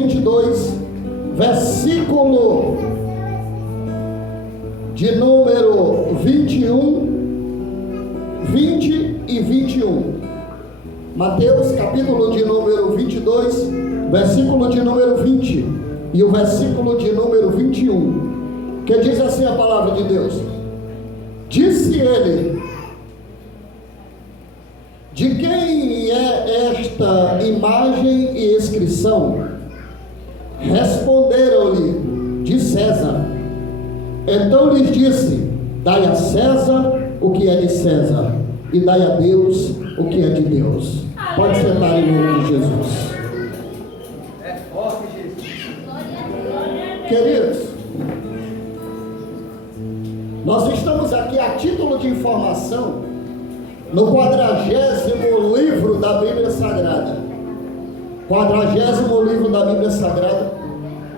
22, versículo de número 21, 20 e 21. Mateus, capítulo de número 22, versículo de número 20 e o versículo de número 21, que diz assim a palavra de Deus: disse ele: de quem é esta imagem e inscrição? Responderam-lhe: de César. Então lhes disse: dai a César o que é de César, e dai a Deus o que é de Deus. Pode sentar em nome de Jesus. É forte, Jesus. Queridos, nós estamos aqui a título de informação no 40º livro da Bíblia Sagrada. 40º livro da Bíblia Sagrada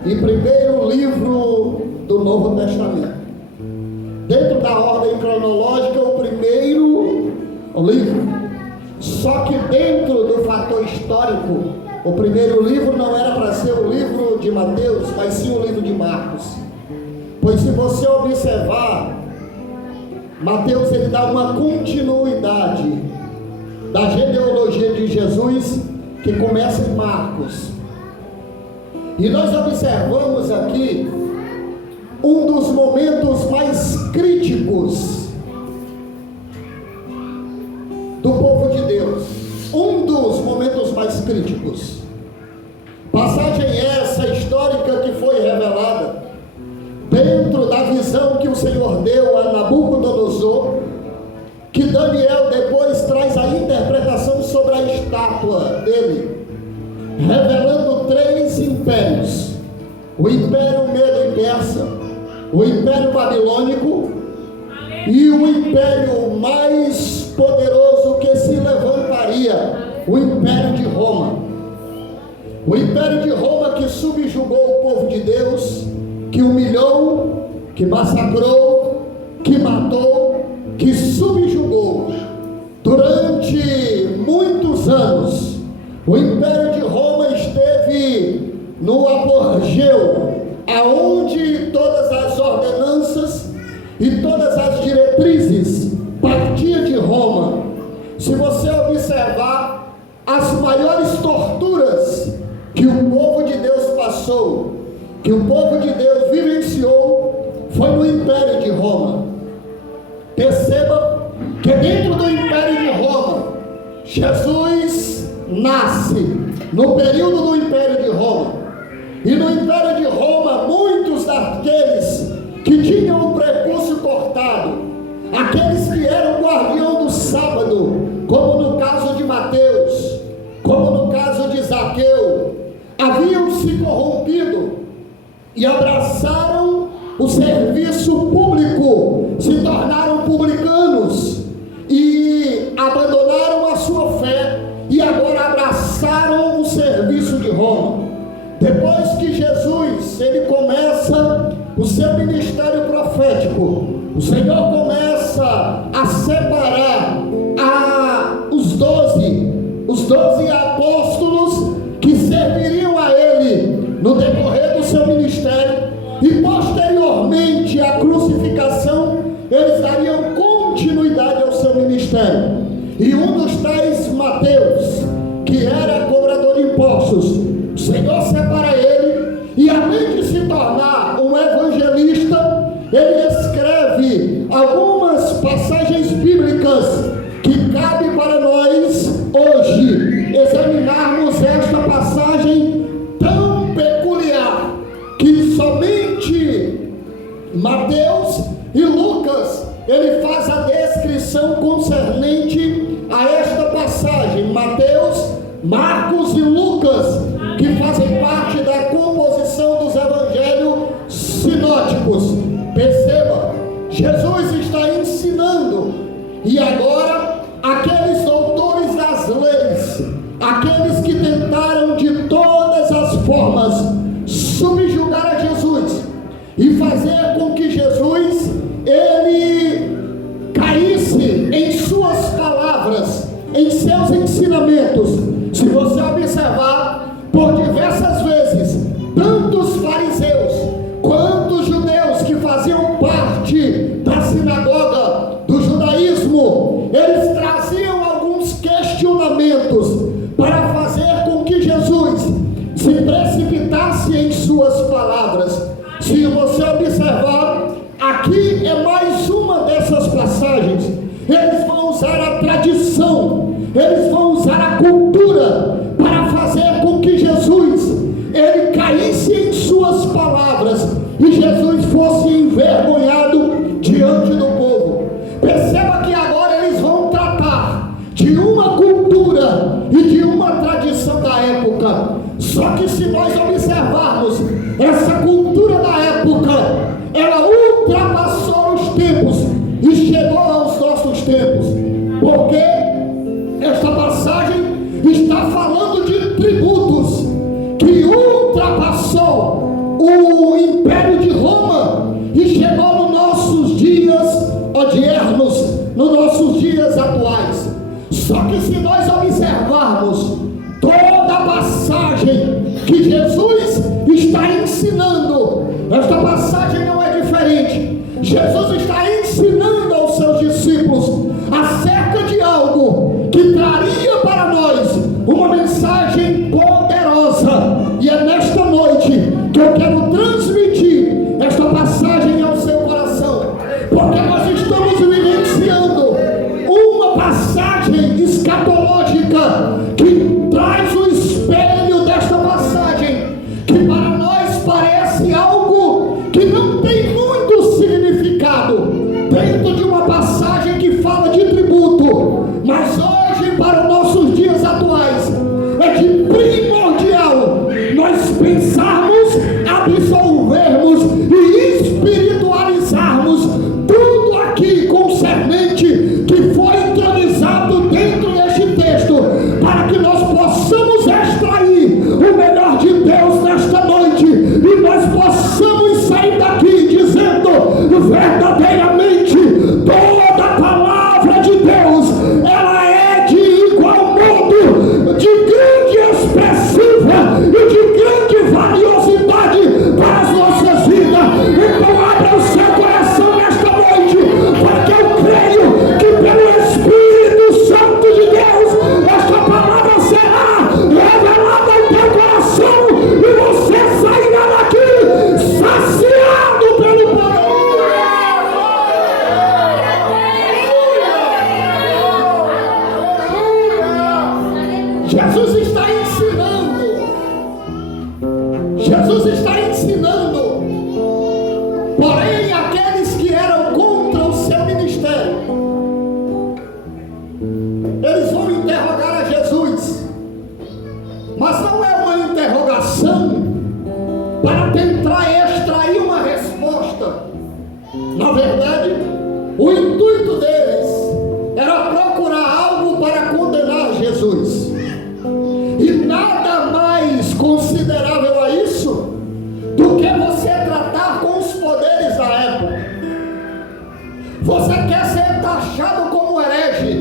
e primeiro livro do Novo Testamento. Dentro da ordem cronológica, o primeiro livro. Só que dentro do fator histórico, o primeiro livro não era para ser o livro de Mateus, mas sim o livro de Marcos. Pois se você observar, Mateus ele dá uma continuidade da genealogia de Jesus, que começa em Marcos. E nós observamos aqui um dos momentos mais críticos do povo de Deus. Um dos momentos mais críticos. Passagem essa histórica que foi revelada dentro da visão que o Senhor deu a Nabucodonosor, que Daniel depois traz a interpretação sobre a estátua dele, revelando 3 impérios: o Império Medo-Persa, o Império Babilônico e o império mais poderoso que se levantaria, o Império de Roma. O Império de Roma que subjugou o povo de Deus, que humilhou, que massacrou, que matou, que subjugou durante muitos anos. O Império de Roma esteve no apogeu, aonde todas as ordenanças e todas as diretrizes partiam de Roma. Se você observar, as maiores torturas que o povo de Deus passou, que o povo de Deus vivenciou, foi no Império de Roma. Perceba que dentro do Império de Roma, Jesus nasce no período do Império de Roma. E no Império de Roma, muitos daqueles que tinham o prepúcio cortado, aqueles que eram guardião do sábado, como no caso de Mateus, como no caso de Zaqueu, haviam se corrompido e abraçaram o serviço público, se tornaram publicanos e abandonaram a sua fé e agora abraçaram o serviço de Roma. Depois que Jesus ele começa o seu ministério profético, o Senhor começa a separar os 12 apóstolos que serviriam a ele no decorrer do seu ministério, e posteriormente à crucificação eles dariam continuidade ao seu ministério. E um dos tais, Mateus, que era cobrador de impostos, o Senhor separa ele, e além de se tornar um evangelista, ele escreve algumas passagens bíblicas que cabe para nós hoje examinarmos esta passagem tão peculiar, que somente Mateus e Lucas ele faz a descrição concernente a esta passagem. Mateus, Marcos e Lucas, que fazem parte da composição dos evangelhos sinóticos. Perceba, Jesus está ensinando, e agora aqueles doutores das leis, aqueles que tentaram de todas as formas subjugar a Jesus e fazer com que Jesus ele caísse em suas palavras, em seus ensinamentos. Se você observar, por diversas vezes Se você observar, aqui é mais uma dessas passagens. Eles vão usar a tradição, eles vão usar a cultura para fazer com que Jesus, ele caísse em suas palavras e Jesus fosse envergonhado diante do povo. Perceba que agora eles vão tratar de uma cultura e de uma tradição da época. Só que se nós observarmos, essa cultura da época, ela ultrapassou os tempos e chegou aos nossos tempos, porque esta passagem está falando de tributos que ultrapassou o Império de Roma e chegou nos nossos dias odiernos, nos nossos dias atuais. Só que se nós observarmos toda a passagem que Jesus está ensinando, esta passagem não é diferente. Jesus está ensinando aos seus discípulos acerca de algo que traria para nós uma mensagem poderosa, e é nesta noite que eu quero transmitir esta passagem ao seu coração, porque nós estamos vivenciando uma passagem escatológica que traz o espelho desta passagem, que para nós parece algo que não tem muito significado dentro de uma passagem que fala de tributo, mas hoje, para os nossos dias atuais, é de primordial nós pensarmos, absolvermos e espiritualizarmos tudo aqui concernente que foi entronizado dentro deste texto, para que nós possamos extrair o melhor de Deus nesta noite e nós possamos sair daqui dizendo verdadeiramente: toda a palavra de Deus, ela é de igual modo, de grande expressiva e de grande valiosidade para as nossas vidas. Então abra o seu coração nesta noite, porque eu creio que pelo Espírito Santo de Deus esta palavra será revelada ao teu coração e você sairá daqui saciado pelo poder. Jesus está ensinando, porém aqueles que eram contra o seu ministério, eles vão interrogar a Jesus, mas não é uma interrogação para tentar extrair uma resposta. Na verdade, o intuito deles era procurar algo para condenar Jesus, e nada mais considerável a isso do que você tratar com os poderes da época. Você quer ser taxado como herege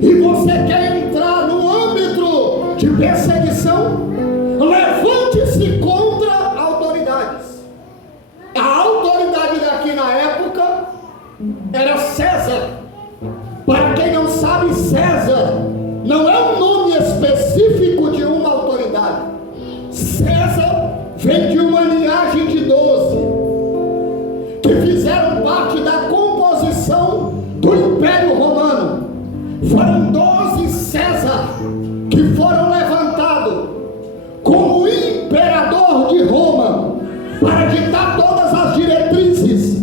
e você quer entrar no âmbito de perseguição? Levante-se contra autoridades. A autoridade daqui na época era César. Para quem não sabe, César não é um nome específico de uma autoridade. César vem de uma linhagem de 12 que fizeram parte da composição do Império Romano. Foram 12 César que foram levantados como imperador de Roma para ditar todas as diretrizes,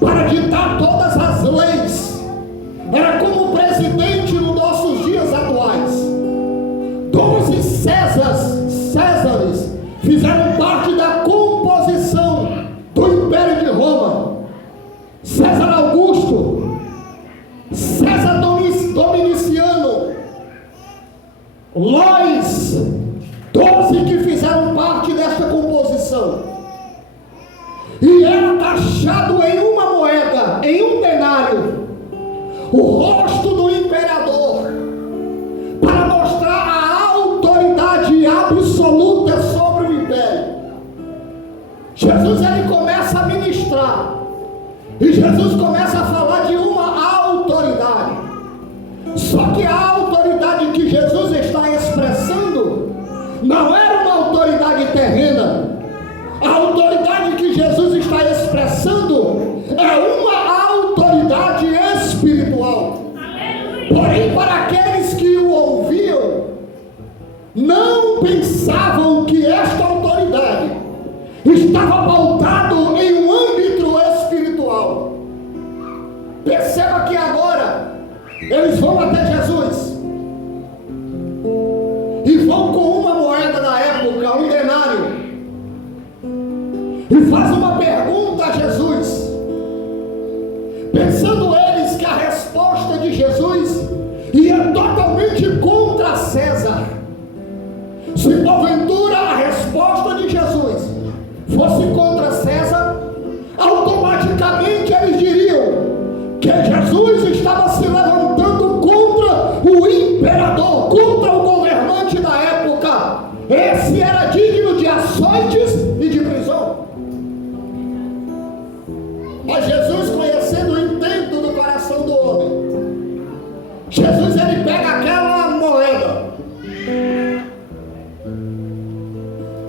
para ditar todas as leis. Era como presidente nos nossos dias atuais. 12 Césares fizeram parte da composição do Império de Roma. César Augusto, César Dominiciano, Lois, 12 que fizeram parte desta composição. E era taxado em uma moeda, em um denário, o rosto do imperador, para mostrar a autoridade absoluta sobre o império. Jesus ele começa a ministrar, e Jesus começa a falar de uma autoridade. Só que a autoridade que Jesus está expressando não era uma autoridade terrena. A autoridade que Jesus estava pautado em um âmbito espiritual. Perceba que agora eles vão até Jesus e vão com uma moeda da época, um denário, e faz uma pergunta a Jesus, pensando eles que a resposta de Jesus ia totalmente contra César. Se porventura a resposta de Jesus fosse contra César, automaticamente eles diriam que Jesus estava se levantando contra o imperador, contra o governante da época. Esse era digno de açoites e de prisão. Mas Jesus, conhecendo o intento do coração do homem, Jesus ele pega aquela moeda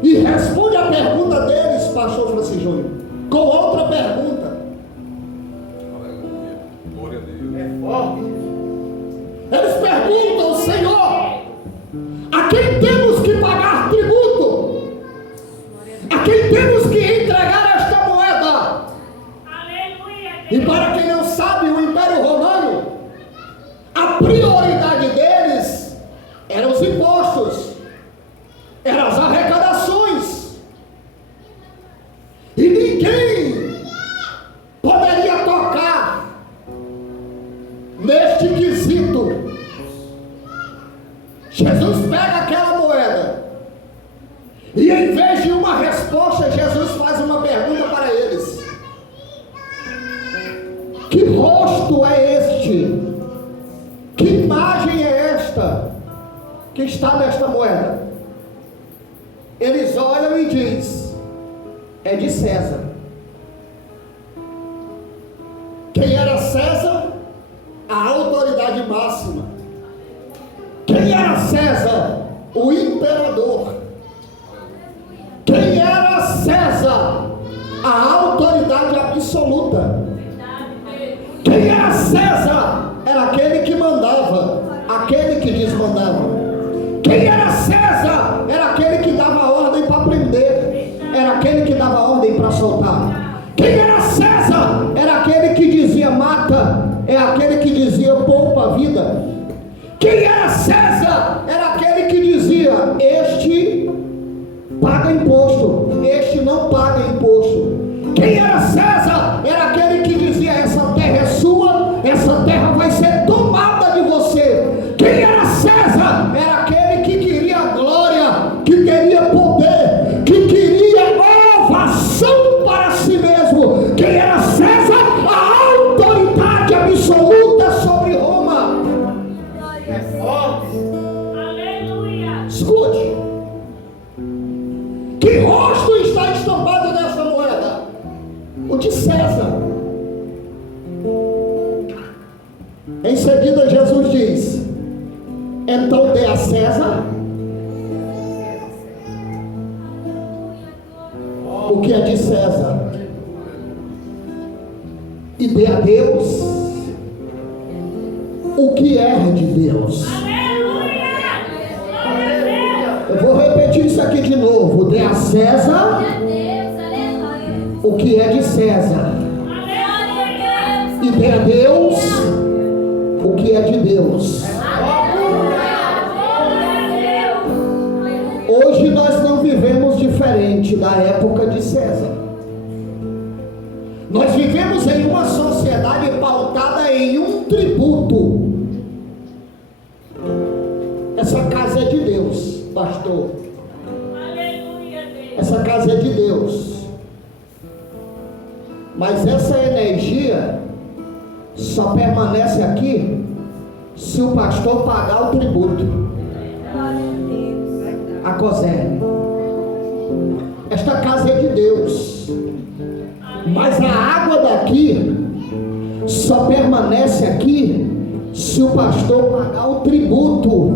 e responde a pergunta deles, pastor Francisco Júnior, com outra pergunta. Glória a Deus. É forte. Eles perguntam: Senhor, a quem temos que pagar tributo? A quem temos que entregar esta moeda? Aleluia. E para quem não sabe, o Império Romano, a prioridade deles eram os impostos, eram as arrecadações, e ninguém poderia tocar neste quesito. Jesus pega aquela moeda e, em vez de uma resposta, Jesus faz uma pergunta para eles: que rosto é este? Que imagem é esta que está nesta moeda? Eles olham e dizem: é de César. Quem era César? A autoridade máxima. Quem era César? O imperador. Quem era César? A autoridade absoluta. Quem era César? Era aquele que mandava, aquele que desmandava. Quem era César? Era aquele que dava ordem para prender, era aquele que dava ordem para soltar. Quem era César? Era aquele que dizia mata, é aquele que dizia poupa a vida. Quem era César? Era aquele que dizia: este paga imposto, este não paga imposto. Quem era César? Era aquele que dizia: essa terra é sua, essa terra vai ser tomada de você. Quem era César? Era aquele que queria glória, que queria poder, que queria ovação para si mesmo. Quem era César? A autoridade absoluta sobre Roma. É forte. Aleluia. Escute, que rosto está estampado nessa moeda? O de César. Em seguida Jesus diz: então dê a César o que é de César, e dê a Deus o que é de Deus. Aleluia. Glória a Deus. Eu vou repetir isso aqui de novo: dê a César o que é de César, Aleluia. e dê a Deus o que é de Deus. Hoje nós não vivemos diferente da época de César. Nós vivemos em uma sociedade pautada em um tributo. Essa casa é de Deus, pastor. Aleluia, Deus. Essa casa é de Deus. Mas essa energia só permanece aqui se o pastor pagar o tributo. A COSERN. Esta casa é de Deus. Mas a água daqui só permanece aqui se o pastor pagar o tributo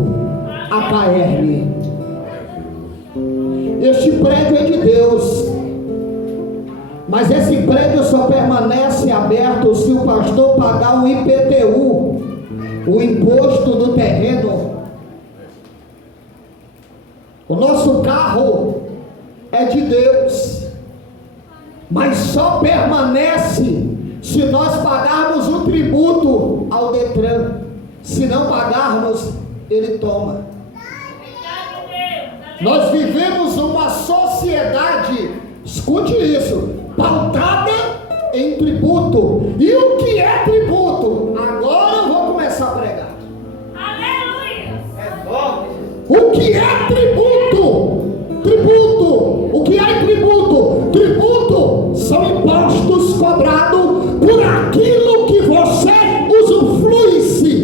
à CAERN. Este prédio é de Deus, mas esse prédio só permanece aberto se o pastor pagar o IPTU, o imposto do terreno. O nosso carro é de Deus, mas só permanece se nós pagarmos o tributo ao Detran. Se não pagarmos, ele toma. Nós vivemos uma sociedade, escute isso, pautada em tributo. E o que é tributo? Agora eu vou começar a pregar. Aleluia! É forte. O que é tributo? Tributo. O que é tributo? Tributo são impostos cobrados por aquilo que você usufrui-se.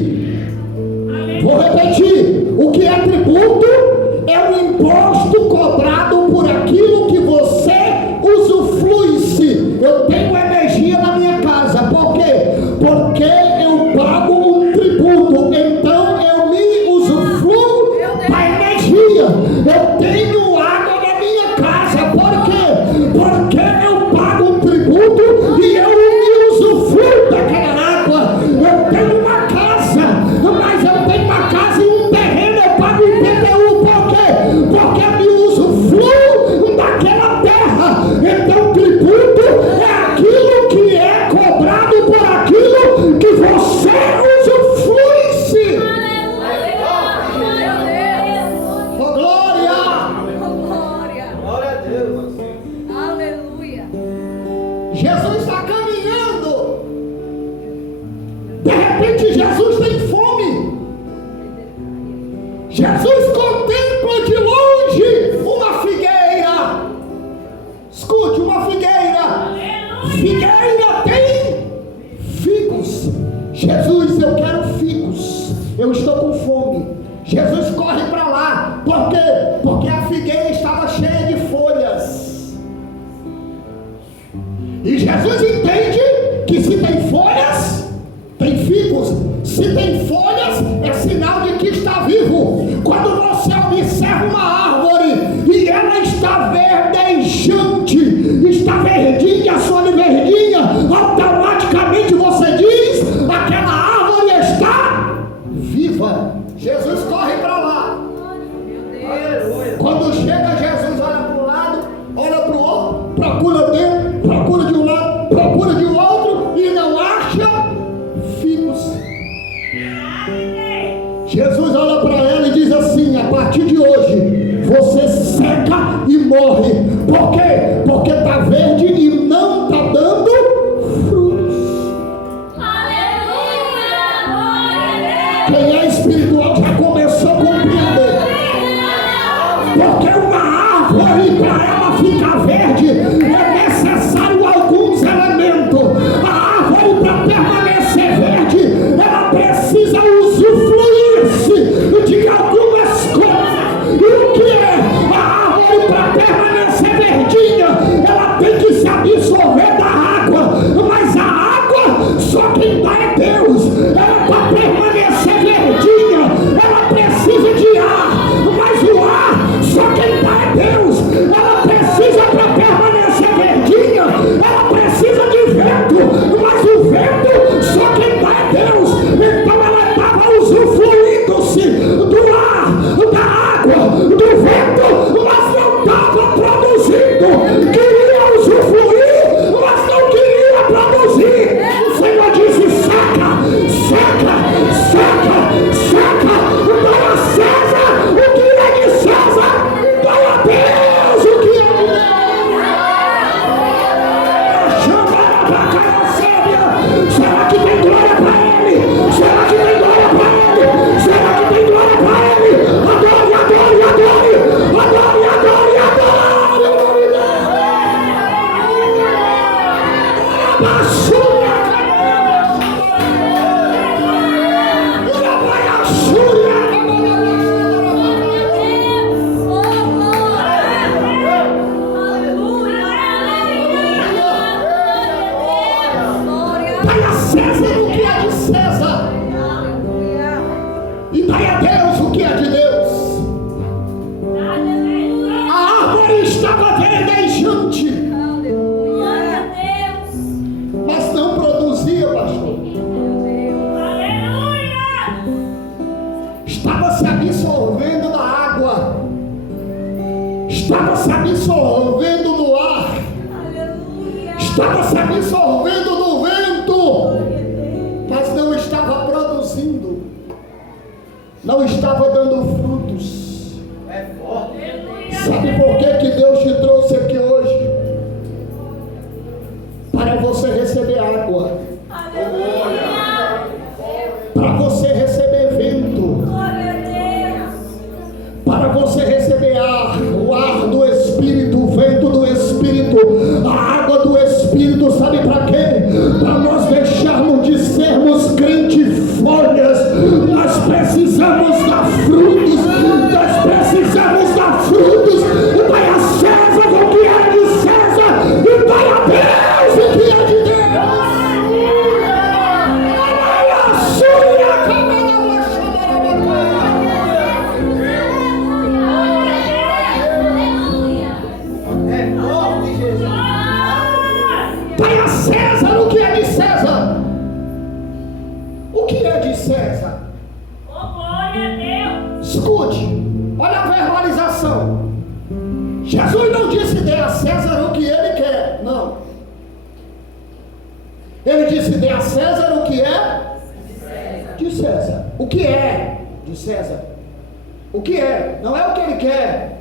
Vou repetir. O que é tributo? É um imposto cobrado por aquilo que você usufrui-se. Eu tenho energia na minha casa. Por quê? Porque eu pago um tributo. Então eu me usufruo da energia. Eu tenho água na minha casa. Por quê? Porque eu pago um tributo e eu me usufruo daquela água. Eu tenho uma casa, mas eu tenho uma casa e um terreno. Eu pago um IPTU. Por quê? Porque eu me usufruo daquela terra. Então tributo é aquilo que é cobrado por aquilo que você usufrui-se. Oh, glória! Glória a Deus. Jesus está caminhando. De repente Jesus tem fome. Jesus contempla de longe uma figueira. Escute, uma figueira. Figueira tem figos. Jesus, eu quero figos. Eu estou com fome. Jesus corre para lá. Por quê? Porque a figueira estava cheia de folhas. E Jesus entende que se tem folhas, tem figos. Se tem folhas, é sinal de que está vivo. Quando você observa uma árvore e ela está verdejante, está verdinha, a folha verdinha, automaticamente você diz: aquela árvore está viva. Jesus corre para lá. Aleluia. Quando chega, Jesus olha para um lado, olha para o outro, procura dentro, procura de um lado, procura de outro e não acha figos. Jesus olha para ela e diz assim: a partir de hoje você seca e morre. Por quê? Porque está verde e não está dando frutos. Quem é espiritual já começou a compreender. Porque uma árvore, para ela ficar verde, é necessário alguns elementos. A árvore, para permanecer verde, ela precisa usufruir-se de algumas coisas. E o que é? A árvore, para permanecer verdinha, ela tem que se absorver da água. Mas a água, só quem dá é Deus. Ela, para permanecer verdinha, ela precisa de ar. Mas o ar, só quem dá é Deus. Ela precisa, para permanecer verdinha, ela precisa de vento. Mas o vento, só quem dá é Deus. Então ela estava usufruindo-se do ar, da água, do vento, mas não estava produzindo. Queria usufruir, mas não queria produzir. O Senhor disse: saca, saca, saca, saca. Dá a César o que é de César, dá a Deus o que é de Deus. Chama pra cá, Sébia. Será que tem glória para ele? Será que tem glória para ele? Será que tem glória para ele? Adore, adore, adore, adore, adore, adore. Basúria, dai a César o que é de César e dai a Deus o que é de Deus. A árvore estava verdejante, mas não produzia, pastor. Estava se absorvendo da água, estava se absorvendo no ar, estava se absorvendo no vento, mas não estava produzindo, não estava dando frutos. É forte. Sabe por que Deus te trouxe aqui hoje? Para você receber água, para você receber vento, para você receber ar, o ar do Espírito, o vento do Espírito, a água do Espírito. Sabe para quê? Para nós deixarmos de sermos crentes folhas. Nós precisamos dar frutos, nós precisamos dar frutos. Dai a César o que é de César e dai a Deus o que é de Deus. Dai a César o que é de César. O que é de César? Escute, olha a verbalização. Jesus não disse dê a César o que ele quer, não. Ele disse dê a César o que é de César. O que é de César? O que é? Não é o que ele quer.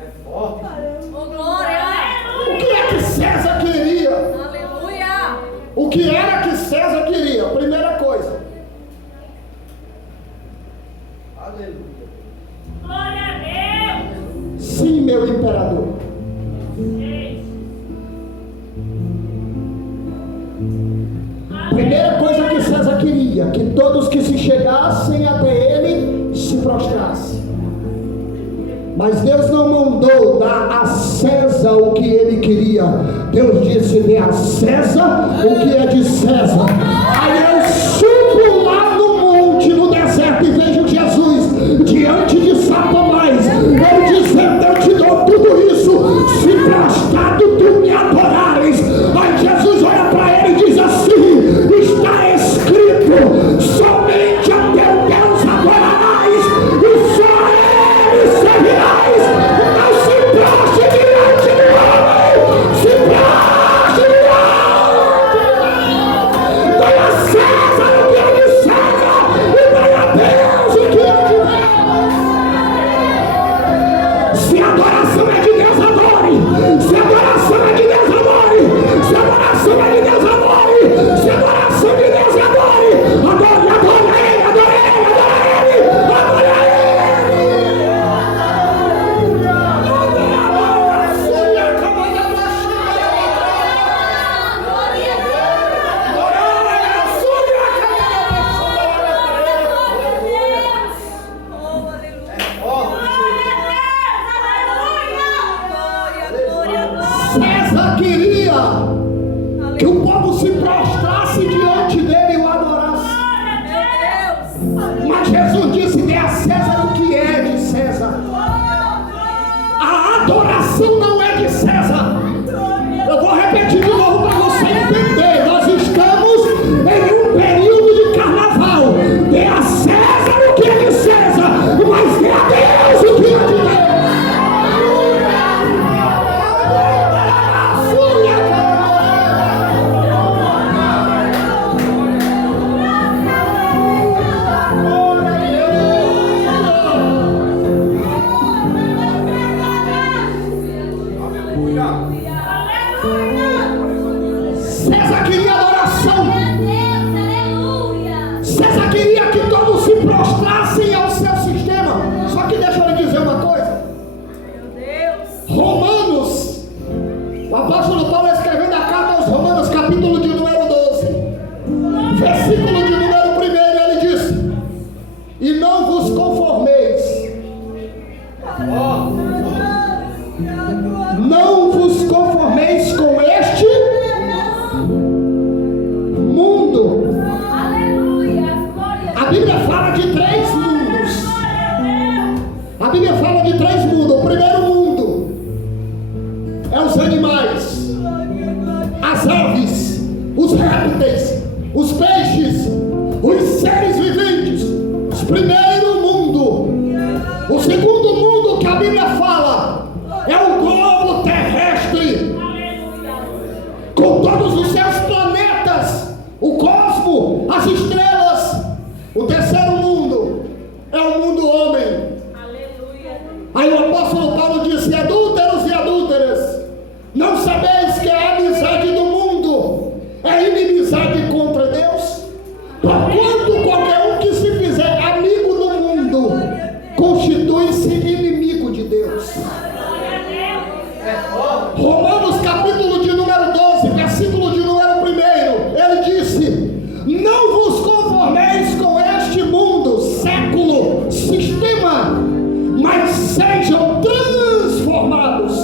É forte. O que é que César queria? Aleluia! O que era que César queria? Primeira coisa. Aleluia. Glória a Deus! Sim, meu imperador. Primeira coisa que César queria, que todos que se chegassem até ele se prostrassem. Mas Deus não mandou dar a César o que ele queria. Deus disse: dê a César o que é de César. Aí eu subo lá no monte, no deserto, e vejo Jesus diante de Satanás. Ele dizendo: eu te dou tudo isso, se prostrado tu me adorares. Aí Jesus olha para ele e diz assim: está escrito, somente a teu Deus adorarás, e só ele servirás. Não se prostre diante do homem, se prostre diante. Dai a César o que é de César e dai a Deus o que é de Deus. Se a adoração é de Deus, adore. Se a adoração é de Deus, adore. Se a adoração é de Deus, adore. Se a adoração é de Deus, adore. Adore, adore a Ele, adore a Ele, adore a Ele, adore a Ele. César queria que o povo se prostrasse diante dele e o adorasse. Mas Jesus disse: dê a César o que é de César. A adoração não é de César. Eu vou repetir de novo para você entender. Nós estamos em um período de carnaval. Dê a César o que é de César, mas dê a Deus o que é de Deus. César queria adoração. César queria que todos se prostrassem ao seu sistema. Só que deixa eu lhe dizer uma coisa. Romanos, o apóstolo Paulo escrevendo a carta aos Romanos, capítulo de número 12, versículo de número 1, ele diz: e não vos conformeis, não vos conformeis com este mundo. A Bíblia fala de três mundos. A Bíblia fala de três mundos. O primeiro mundo é os animais, as aves, os répteis, os peixes, os seres viventes. O primeiro mundo. O segundo mundo que a Bíblia fala é o globo terrestre. Romanos capítulo de número 12, versículo de número 1, ele disse: não vos conformeis com este mundo, século, sistema, mas sejam transformados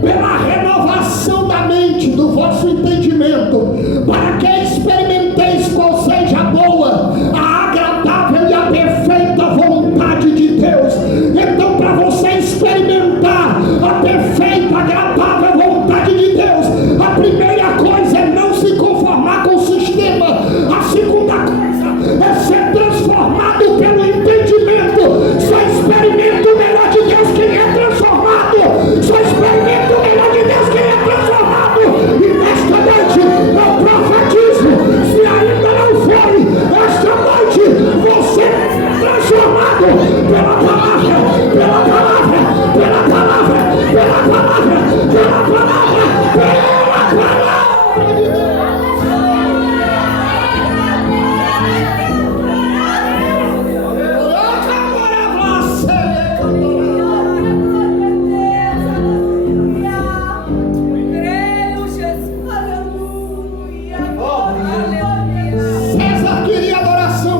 pela renovação da mente, do vosso entendimento, para que experimenteis qual seja a boa, a agradável e a perfeita vontade de Deus. Então, para você experimentar a perfeita, agradável vontade de Deus, a primeira coisa é não se conformar com o sistema. A segunda coisa é ser transformado pelo entendimento. Só experimenta o melhor de Deus quem é transformado. Só experimenta o melhor de Deus quem é transformado. E nesta noite eu profetizo, se ainda não foi, esta noite você é transformado pela palavra, pela palavra, pela palavra, pela palavra, pela palavra, pela palavra de Deus. César queria adoração.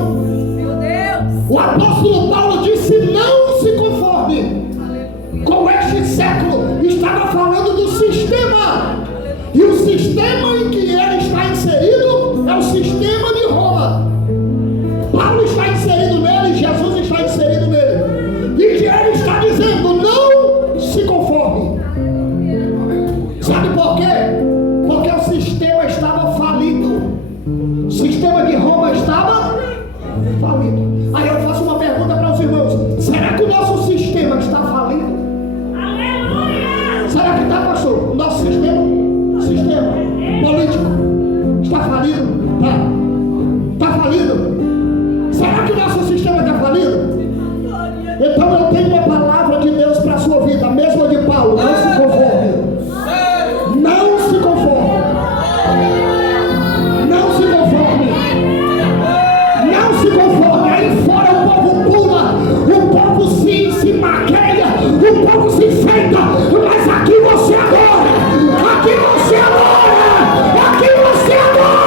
O apóstolo Paulo disse: não se conforme com este século. Estava falando do sistema. E o sistema em que ele está inserido é o sistema de Roma. Paulo está inserido nele, Jesus está inserido nele. E ele está dizendo: não se conforme. Sabe por quê? Porque o sistema estava falido. O sistema de Roma estava falido. Aí eu faço uma pergunta para os irmãos: será que o nosso sistema está falido? Aleluia! Será que está, pastor? O nosso sistema político está falido? Está falido? Será que o nosso sistema está falido? Então eu tenho uma palavra de Deus para a sua vida, a mesma de Paulo: não se conforme. Não se conforme. Não se conforme. Não se conforme. Aí fora o povo pula, o povo se maqueia, o povo se enfeita, mas aqui você adora. Aqui você adora. Aqui você adora.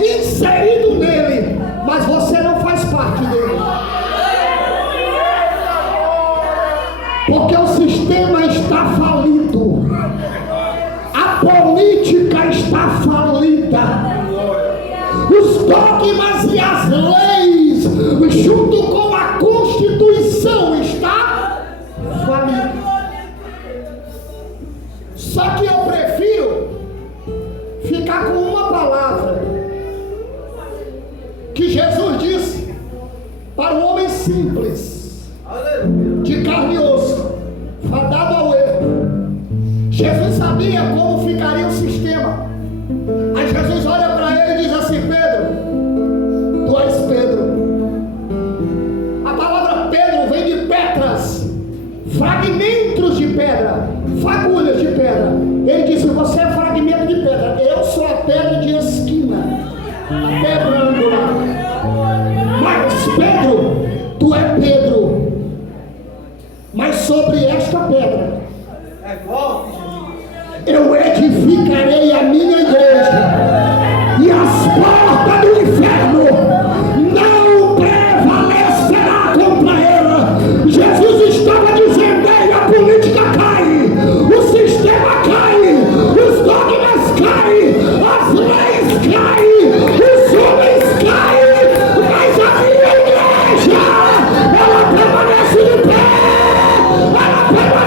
Inserido nele, mas você não faz parte dele, porque o sistema está falido, a política está falida, os dogmas e as leis, junto com a Constituição, está falido. Só que eu prefiro ficar com uma palavra que Jesus disse para o homem simples, de carne e osso, fadado ao erro. Jesus sabia como ficaria o sistema. Aí Jesus olha para ele e diz assim: Pedro, tu és Pedro. A palavra Pedro vem de pedras, fragmentos de pedra, fagulhas de pedra. Ele disse: você é fragmento de pedra, eu sou a pedra de esquina, a pedra angular. Mas Pedro, tu é Pedro, mas sobre esta pedra eu edificarei a minha igreja, e as portas do inferno não prevalecerá contra ela. Jesus estava dizendo: a política cai, o sistema cai, os dogmas caem, as leis caem, os homens caem, mas a minha pela